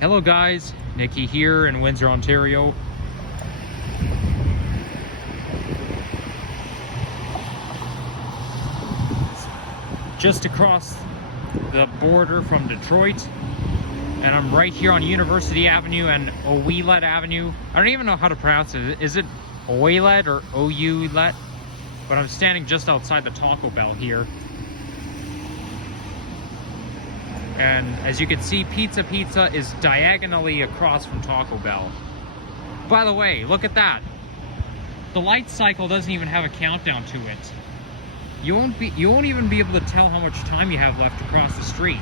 Hello guys, Nikki here in Windsor, Ontario. Just across the border from Detroit, and I'm right here on University Avenue and Ouilet Avenue. I don't even know how to pronounce it. Is it Ouilet or Ouilet? But I'm standing just outside the Taco Bell here. And as you can see, Pizza is diagonally across from Taco Bell. By the way, look at that. The light cycle doesn't even have a countdown to it. You won't even be able to tell how much time you have left to cross the street.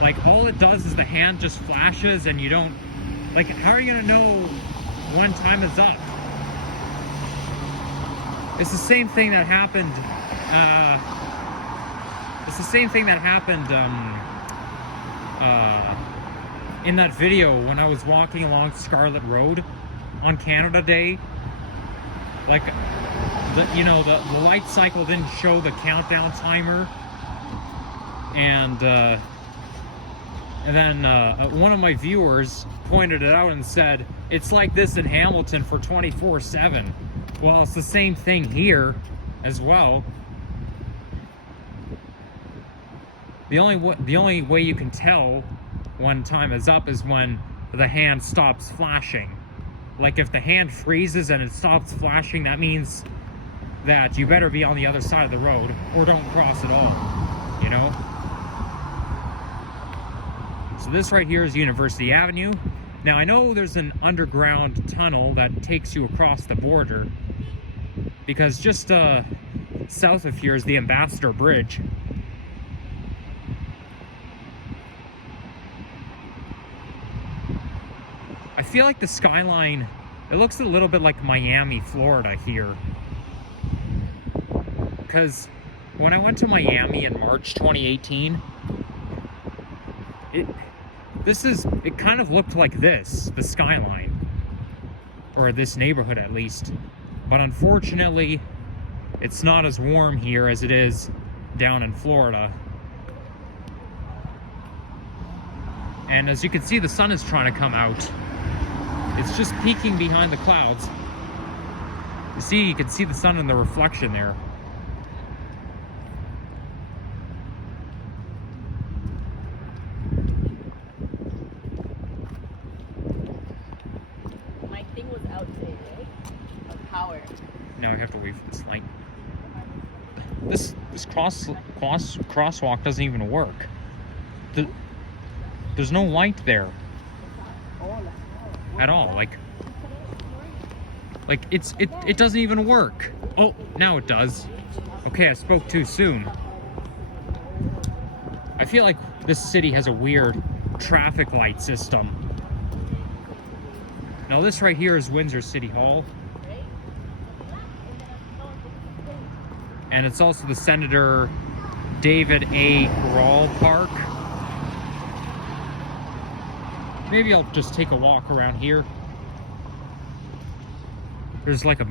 Like, all it does is the hand just flashes and you don't, like, how are you gonna know when time is up? It's the same thing that happened, in that video when I was walking along Scarlet Road on Canada Day. Like, the light cycle didn't show the countdown timer, and then one of my viewers pointed it out and said, it's like this in Hamilton for 24/7. Well, it's the same thing here as well. The only way you can tell when time is up is when the hand stops flashing. Like, if the hand freezes and it stops flashing, that means that you better be on the other side of the road or don't cross at all, you know? So this right here is University Avenue. Now, I know there's an underground tunnel that takes you across the border, because just south of here is the Ambassador Bridge. I feel like the skyline, it looks a little bit like Miami, Florida here. Because when I went to Miami in March 2018, it kind of looked like this, the skyline. Or this neighborhood at least. But unfortunately, it's not as warm here as it is down in Florida. And as you can see, the sun is trying to come out. It's just peeking behind the clouds. You can see the sun in the reflection there. My thing was out today, right? Of power. Now I have to wait for this light. This crosswalk doesn't even work. There's no light there at all. Like it doesn't even work. Oh, now it does. Okay, I spoke too soon. I feel like this city has a weird traffic light system. Now this right here is Windsor City Hall. And it's also the Senator David A. Grawl Park. Maybe I'll just take a walk around here. There's like a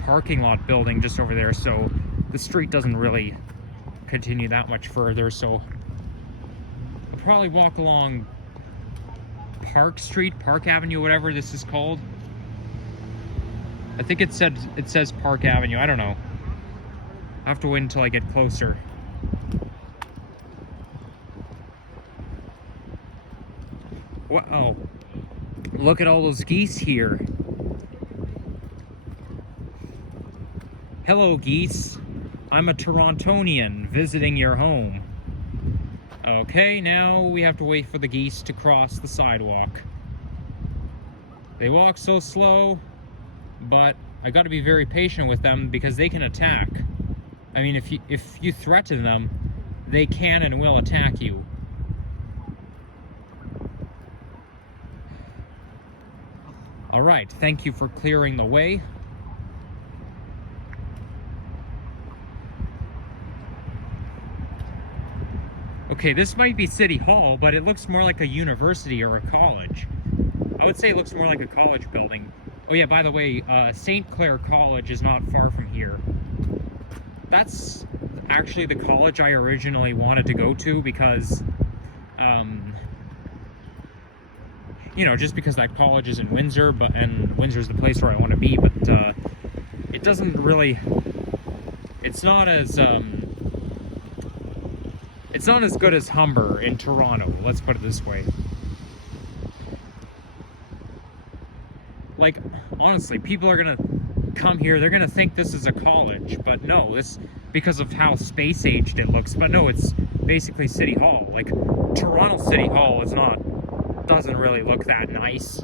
parking lot building just over there, so the street doesn't really continue that much further, so I'll probably walk along Park Street, Park Avenue, whatever this is called. I think it says Park Avenue, I don't know. I have to wait until I get closer. Wow, look at all those geese here. Hello, geese. I'm a Torontonian visiting your home. Okay, now we have to wait for the geese to cross the sidewalk. They walk so slow, but I gotta be very patient with them because they can attack. I mean, if you threaten them, they can and will attack you. All right, thank you for clearing the way. Okay, this might be City Hall, but it looks more like a university or a college. I would say it looks more like a college building. Oh yeah, by the way, St. Clair College is not far from here. That's actually the college I originally wanted to go to because you know, just because that college is in Windsor, and Windsor's the place where I want to be, but it doesn't really, it's not as good as Humber in Toronto, let's put it this way. Like, honestly, people are gonna come here, they're gonna think this is a college, but no, this, because of how space-aged it looks, but no, it's basically City Hall. Like, Toronto City Hall is not, doesn't really look that nice.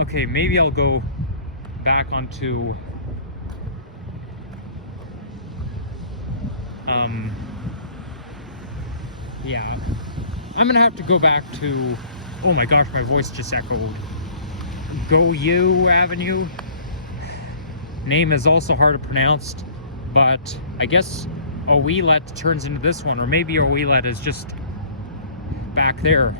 Okay, maybe I'll go back onto yeah, I'm gonna have to go back to, oh my gosh, my voice just echoed. Goyou Avenue. Name is also hard to pronounce, but I guess Ouilet turns into this one, or maybe Ouilet is just back there.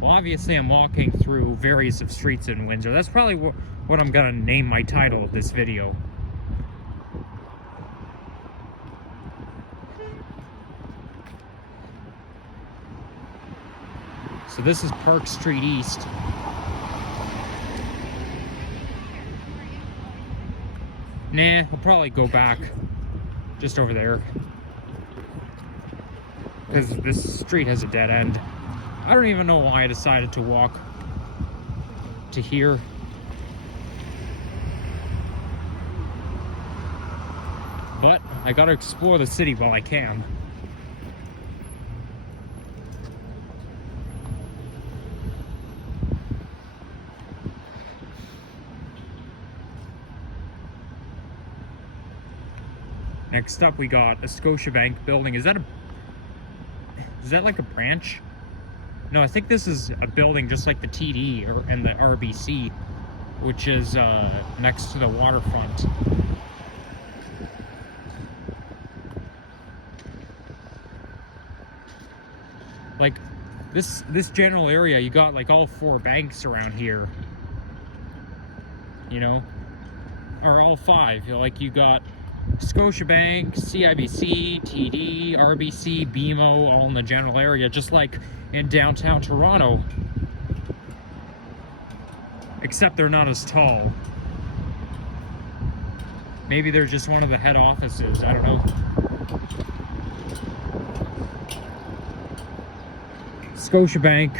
Well, obviously I'm walking through various of streets in Windsor. That's probably what I'm gonna name my title of this video. So this is Park Street East. Nah, I'll probably go back just over there, because this street has a dead end. I don't even know why I decided to walk to here. But I gotta explore the city while I can. Next up, we got a Scotiabank building. Is that like a branch? No, I think this is a building just like the TD and the RBC, which is next to the waterfront. Like this general area, you got like all 4 banks around here, you know, or all 5. Like you got Scotiabank, CIBC, TD, RBC, BMO, all in the general area, just like in downtown Toronto. Except they're not as tall. Maybe they're just one of the head offices, I don't know. Scotiabank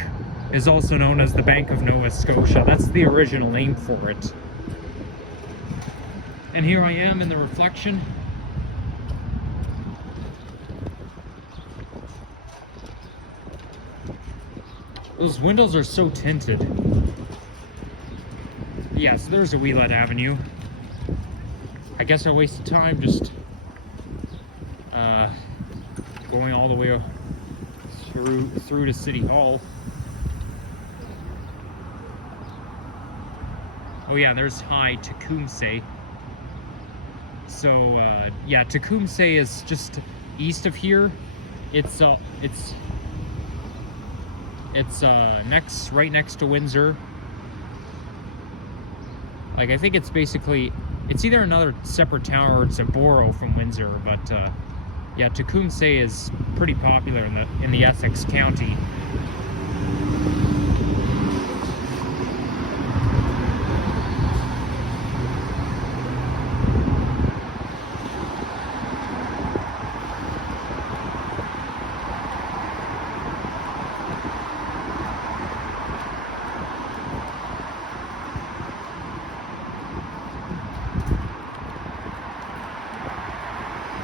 is also known as the Bank of Nova Scotia. That's the original name for it. And here I am in the reflection. Those windows are so tinted. Yeah, so there's Ouilet Avenue. I guess I wasted time just going all the way through to City Hall. Oh yeah, there's High Tecumseh. So yeah, Tecumseh is just east of here. It's right next to Windsor. Like, I think it's basically, it's either another separate town or it's a borough from Windsor, but yeah, Tecumseh is pretty popular in the Essex County.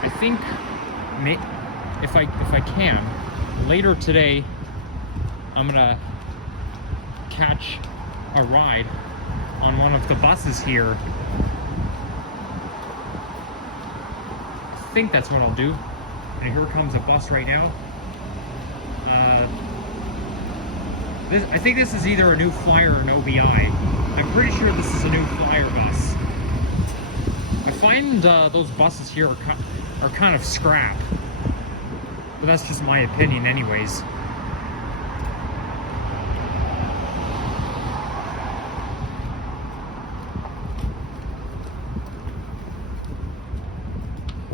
I think if I can, later today, I'm gonna catch a ride on one of the buses here. I think that's what I'll do. And here comes a bus right now. I think this is either a new Flyer or an OBI. I'm pretty sure this is a new Flyer bus. I find those buses here are kind of scrap. But that's just my opinion anyways.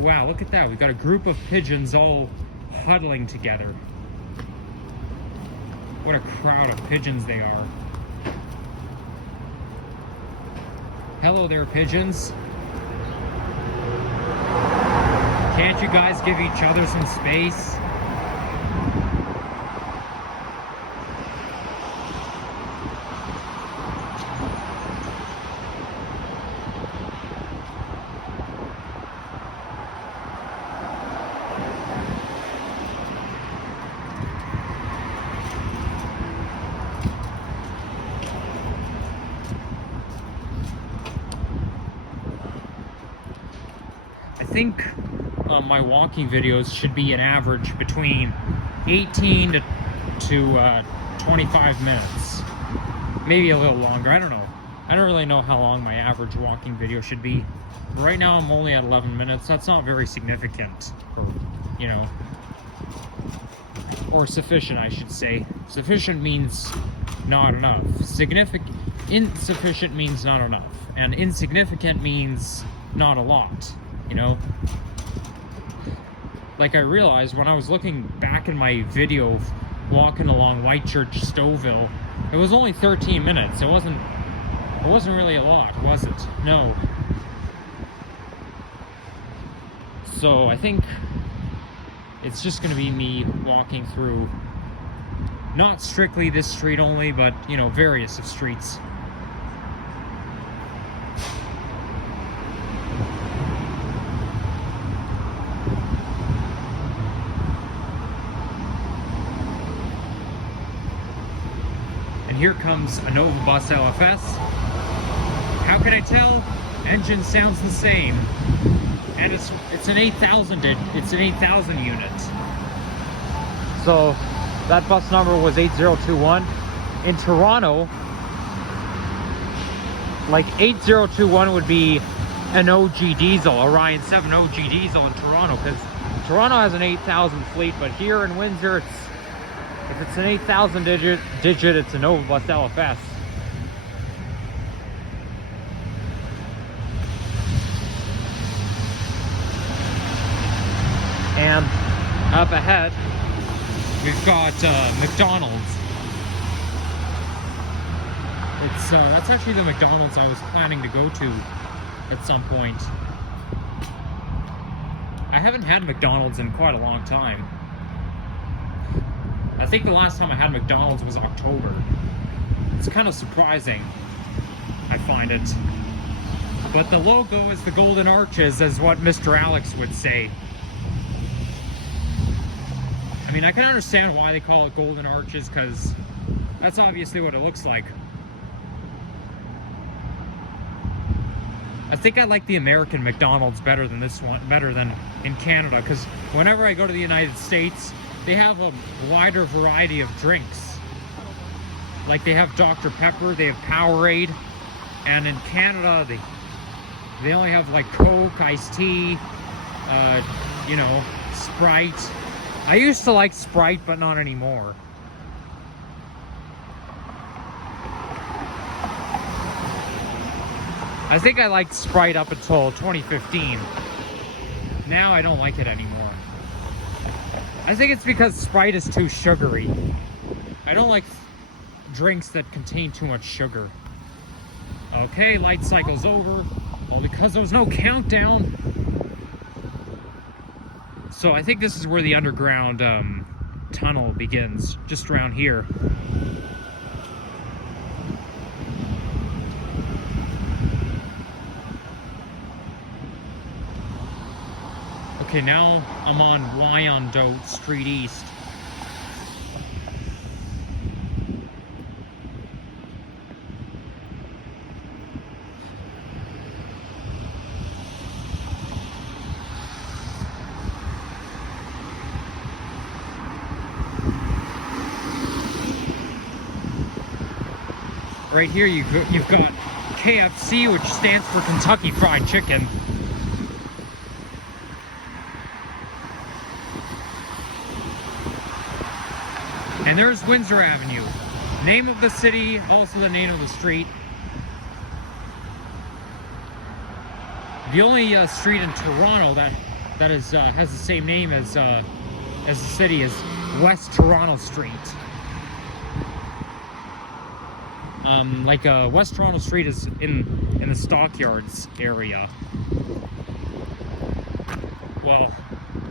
wow, look at that. We've got a group of pigeons all huddling together. What a crowd of pigeons they are. Hello there, pigeons. Can't you guys give each other some space? I think my walking videos should be an average between 18 to 25 minutes. Maybe a little longer, I don't know. I don't really know how long my average walking video should be. Right now I'm only at 11 minutes. That's not very significant, or, you know, or sufficient, I should say. Sufficient means not enough. Insufficient means not enough. And insignificant means not a lot, you know? Like, I realized when I was looking back in my video of walking along Whitechurch, Stouffville, it was only 13 minutes. It wasn't really a lot, was it? No. So I think it's just going to be me walking through, not strictly this street only, but, you know, various of streets. And here comes a Nova Bus LFS. How can I tell? Engine sounds the same. And it's an 8,000 unit. So that bus number was 8021. In Toronto, like 8021 would be an OG diesel, Orion 7 OG diesel in Toronto, because Toronto has an 8,000 fleet, but here in Windsor, if it's an 8,000 digit, it's a Nova Bus LFS. And up ahead, we've got McDonald's. That's actually the McDonald's I was planning to go to at some point. I haven't had McDonald's in quite a long time. I think the last time I had McDonald's was October. It's kind of surprising, I find it. But the logo is the golden arches, as what Mr. Alex would say. I mean, I can understand why they call it golden arches, because that's obviously what it looks like. I think I like the American McDonald's better than this one, better than in Canada, because whenever I go to the United States, they have a wider variety of drinks. Like, they have Dr. Pepper, they have Powerade, and in Canada, they only have like Coke, iced tea, you know, Sprite. I used to like Sprite, but not anymore. I think I liked Sprite up until 2015. Now I don't like it anymore. I think it's because Sprite is too sugary. I don't like drinks that contain too much sugar. Okay, light cycle's over. Well, because there was no countdown. So I think this is where the underground tunnel begins, just around here. Okay, now I'm on Wyandotte Street East. Right here you've got KFC, which stands for Kentucky Fried Chicken. And there's Windsor Avenue. Name of the city, also the name of the street. The only street in Toronto that that is has the same name as the city as West Toronto Street. West Toronto Street is in the Stockyards area. Well,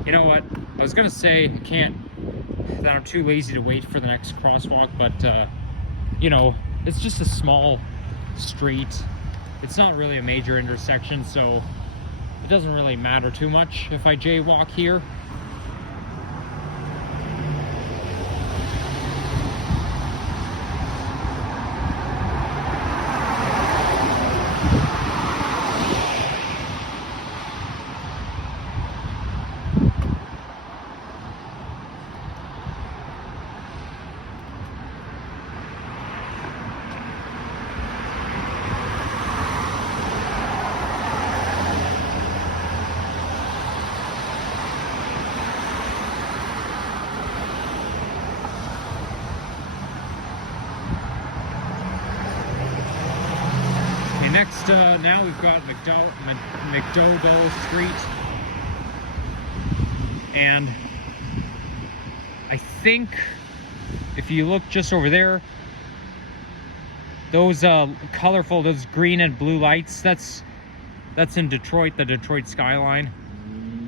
you know what? I was gonna say that I'm too lazy to wait for the next crosswalk, but you know, it's just a small street. It's not really a major intersection, so it doesn't really matter too much if I jaywalk here. Next, now we've got McDougall Street, and I think if you look just over there, those colorful, those green and blue lights, that's in Detroit, the Detroit skyline,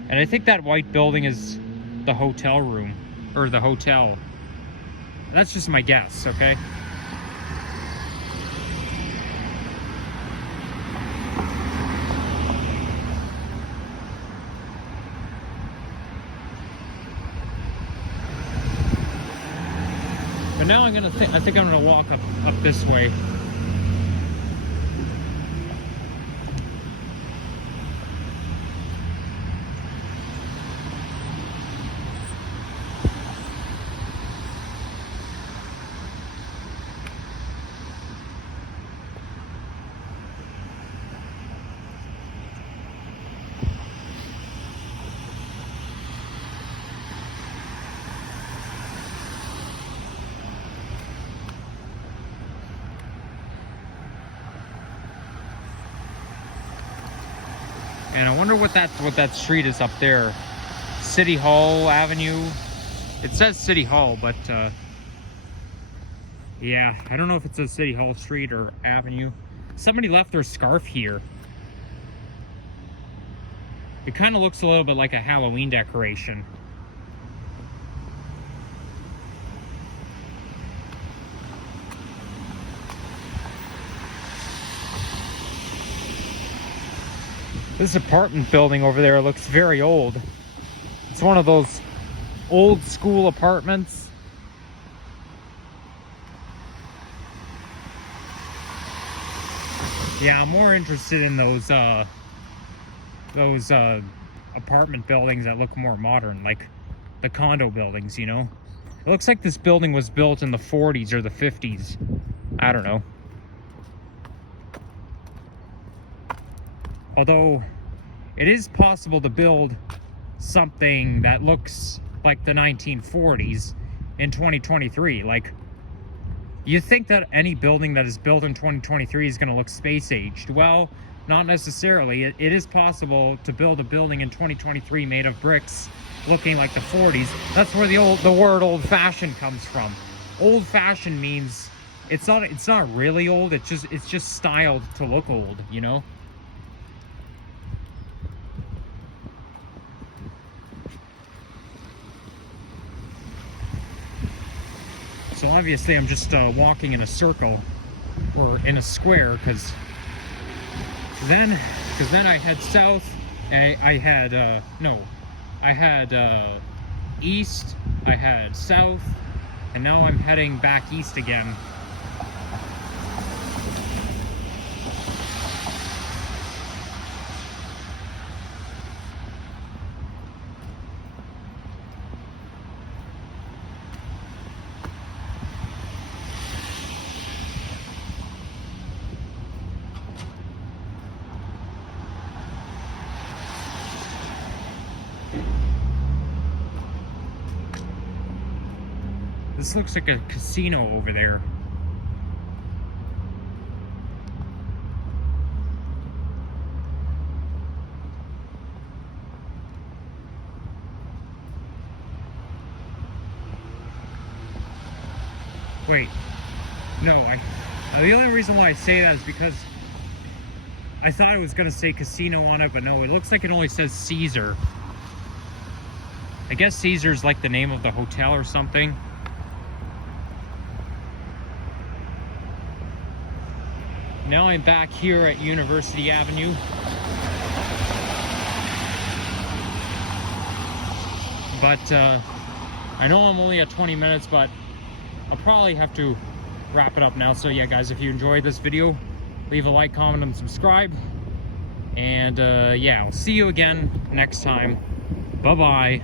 and I think that white building is the hotel room, or the hotel. That's just my guess, okay? But now I think I'm gonna walk up this way. And I wonder what that street is up there. City Hall Avenue. It says City Hall, but yeah, I don't know if it says City Hall Street or Avenue. Somebody left their scarf here. It kind of looks a little bit like a Halloween decoration. This apartment building over there looks very old. It's one of those old school apartments. Yeah, I'm more interested in those apartment buildings that look more modern, like the condo buildings, you know? It looks like this building was built in the 40s or the 50s. I don't know. Although, it is possible to build something that looks like the 1940s in 2023. Like, you think that any building that is built in 2023 is going to look space-aged. Well, not necessarily. It is possible to build a building in 2023 made of bricks looking like the 40s. That's where the word old-fashioned comes from. Old-fashioned means it's not really old, it's just styled to look old, you know? So obviously I'm just walking in a circle or in a square because then I head south and I had east, I had south, and now I'm heading back east again. This looks like a casino over there. Wait. No, the only reason why I say that is because I thought it was going to say casino on it, but no, it looks like it only says Caesar. I guess Caesar's like the name of the hotel or something. Now I'm back here at University Avenue. But I know I'm only at 20 minutes, but I'll probably have to wrap it up now. So yeah, guys, if you enjoyed this video, leave a like, comment, and subscribe. And yeah, I'll see you again next time. Bye-bye.